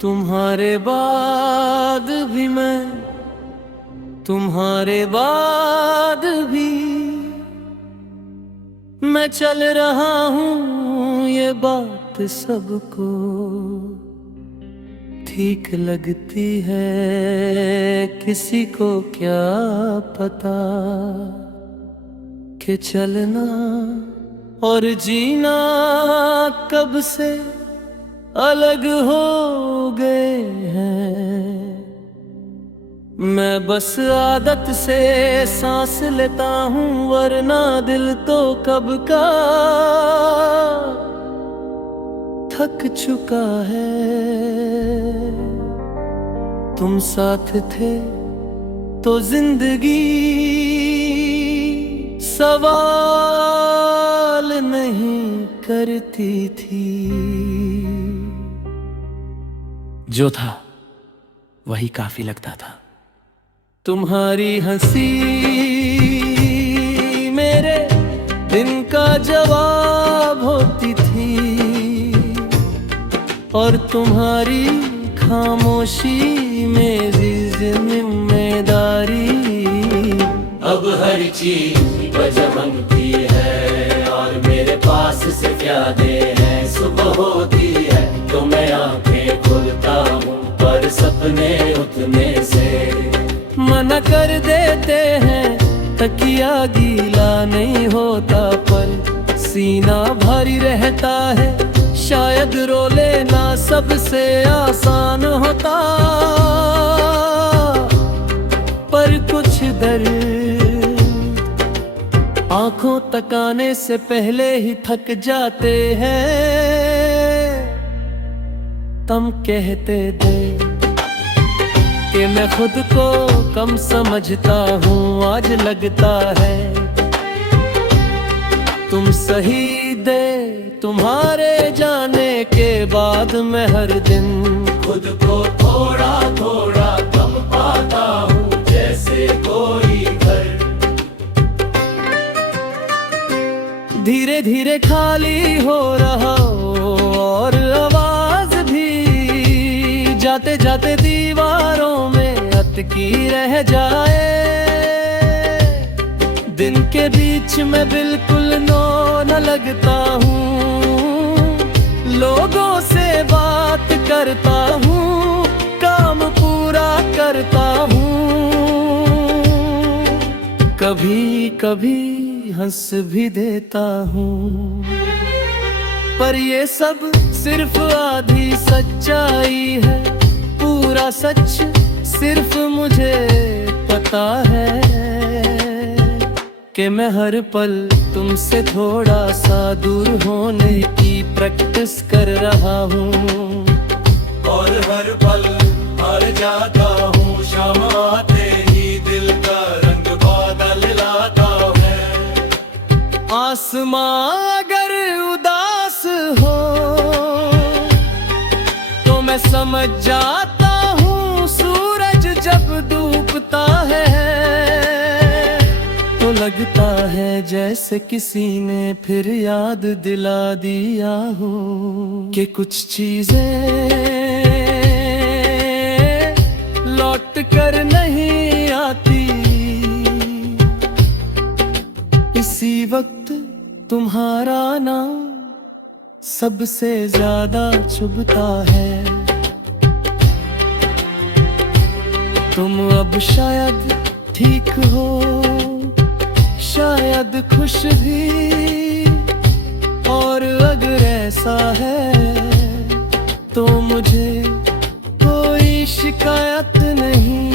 तुम्हारे बाद भी मैं, तुम्हारे बाद भी मैं चल रहा हूँ। ये बात सबको ठीक लगती है, किसी को क्या पता कि चलना और जीना कब से अलग हो गए हैं। मैं बस आदत से सांस लेता हूँ, वरना दिल तो कब का थक चुका है। तुम साथ थे तो जिंदगी सवाल नहीं करती थी। जो था वही काफी लगता था। तुम्हारी हंसी मेरे दिन का जवाब होती थी, और तुम्हारी खामोशी मेरी जिम्मेदारी। अब हर चीज वजह बनती है, और मेरे पास सिर्फ यादें हैं। सुबह होती है तो मैं आंखें खोलता हूँ, पर सपने उठने से मना कर देते हैं। तकिया गीला नहीं होता, पर सीना भारी रहता है। शायद रो लेना सबसे आसान होता, पर कुछ दर्द आंखों तक आने से पहले ही थक जाते हैं। तुम कहते थे कि मैं खुद को कम समझता हूँ, आज लगता है तुम सही दे। तुम्हारे जाने के बाद मैं हर दिन खुद को थोड़ा थोड़ा कम पाता हूँ, जैसे कोई घर धीरे धीरे खाली हो रहा हो, और आवाज भी जाते जाते दीवारों में अटकी रह जाए। दिन के बीच में बिल्कुल न लगता हूँ, लोगों से बात करता हूँ, काम पूरा करता हूँ। कभी कभी हंस भी देता हूँ, पर ये सब सिर्फ आधी सच्चाई है। पूरा सच सिर्फ मुझे पता है कि मैं हर पल तुमसे थोड़ा सा दूर होने की प्रैक्टिस कर रहा हूँ। और हर पल हार जाता हूँ, शाम आते ही दिल का रंग बदल लाता है। आसमां अगर उदास हो तो मैं समझ जाता हूँ, सूरज जब डूबता है तो लगता है जैसे किसी ने फिर याद दिला दिया हो कि कुछ चीजें लौट कर नहीं आती। इसी वक्त तुम्हारा नाम सबसे ज्यादा चुभता है। तुम अब शायद ठीक हो, शायद खुश भी, और अगर ऐसा है तो मुझे कोई शिकायत नहीं।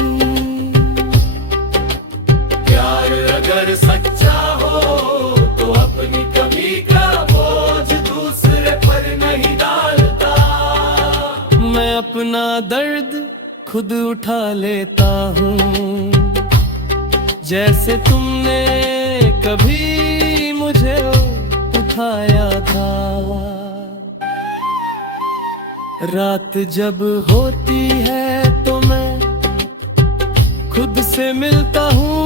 प्यार अगर सच्चा हो तो अपनी कभी का बोझ दूसरे पर नहीं डालता। मैं अपना दर्द खुद उठा लेता हूँ, जैसे तुमने कभी मुझे उठाया था। रात जब होती है तो मैं खुद से मिलता हूँ,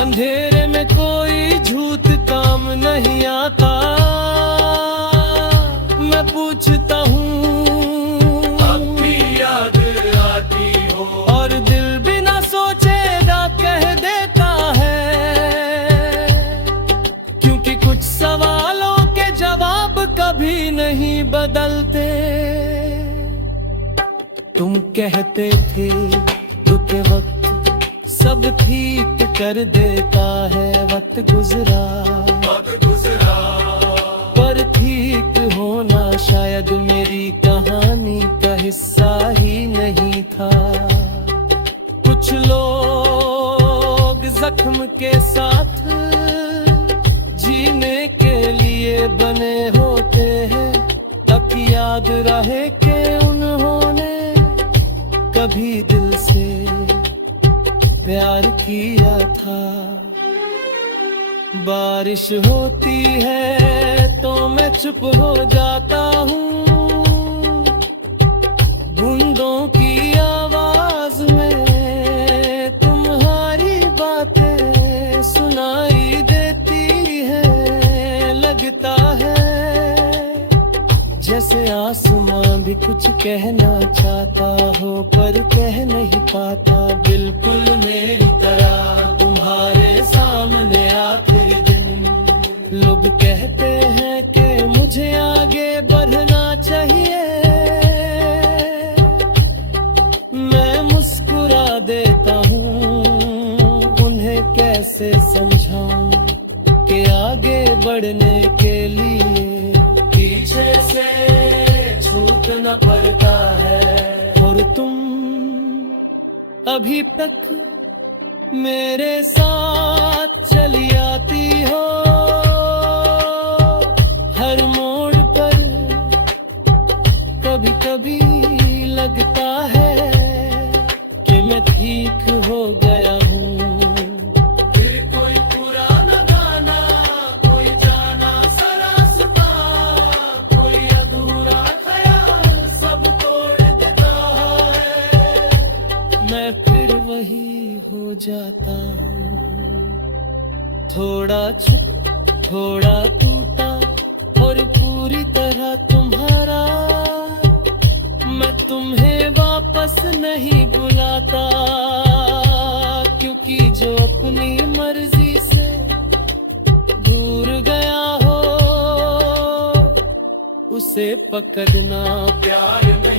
अंधेरे में कोई झूठ काम नहीं आता। मैं पूछ बदलते। तुम कहते थे रुके वक्त सब ठीक कर देता है, वक्त गुजरा पर ठीक होना शायद मेरी कहानी का हिस्सा ही नहीं था। कुछ लोग जख्म के साथ जीने के लिए बने होते हैं, तक याद रहे कि उन्होंने कभी दिल से प्यार किया था। बारिश होती है तो मैं चुप हो जाता हूँ, बूंदों की आवाज में तुम्हारी बातें सुनाई देती है। लगता है जैसे आसमां भी कुछ कहना चाहता हो पर कह नहीं पाता। बिल्कुल मेरी तरह तुम्हारे सामने आखिरी दिन। लोग कहते हैं कि मुझे आगे बढ़ना चाहिए, मैं मुस्कुरा देता हूँ। उन्हें कैसे समझाऊं कि आगे बढ़ने के लिए पीछे से छूटना पड़ता है। और तुम अभी तक मेरे साथ चली आती हो, हर मोड़ पर कभी कभी लगता है कि मैं ठीक हो गया हूँ। फिर कोई पुराना गाना, कोई जाना सा रास्ता, कोई अधूरा ख्याल सब तोड़ देता है। मैं फिर वही हो जाता हूँ, थोड़ा छुप थोड़ा टूटा और पूरी तरह तुम्हारा। मैं तुम्हें वापस नहीं बुलाता, क्योंकि जो अपनी मर्जी से दूर गया हो उसे पकड़ना प्यार नहीं।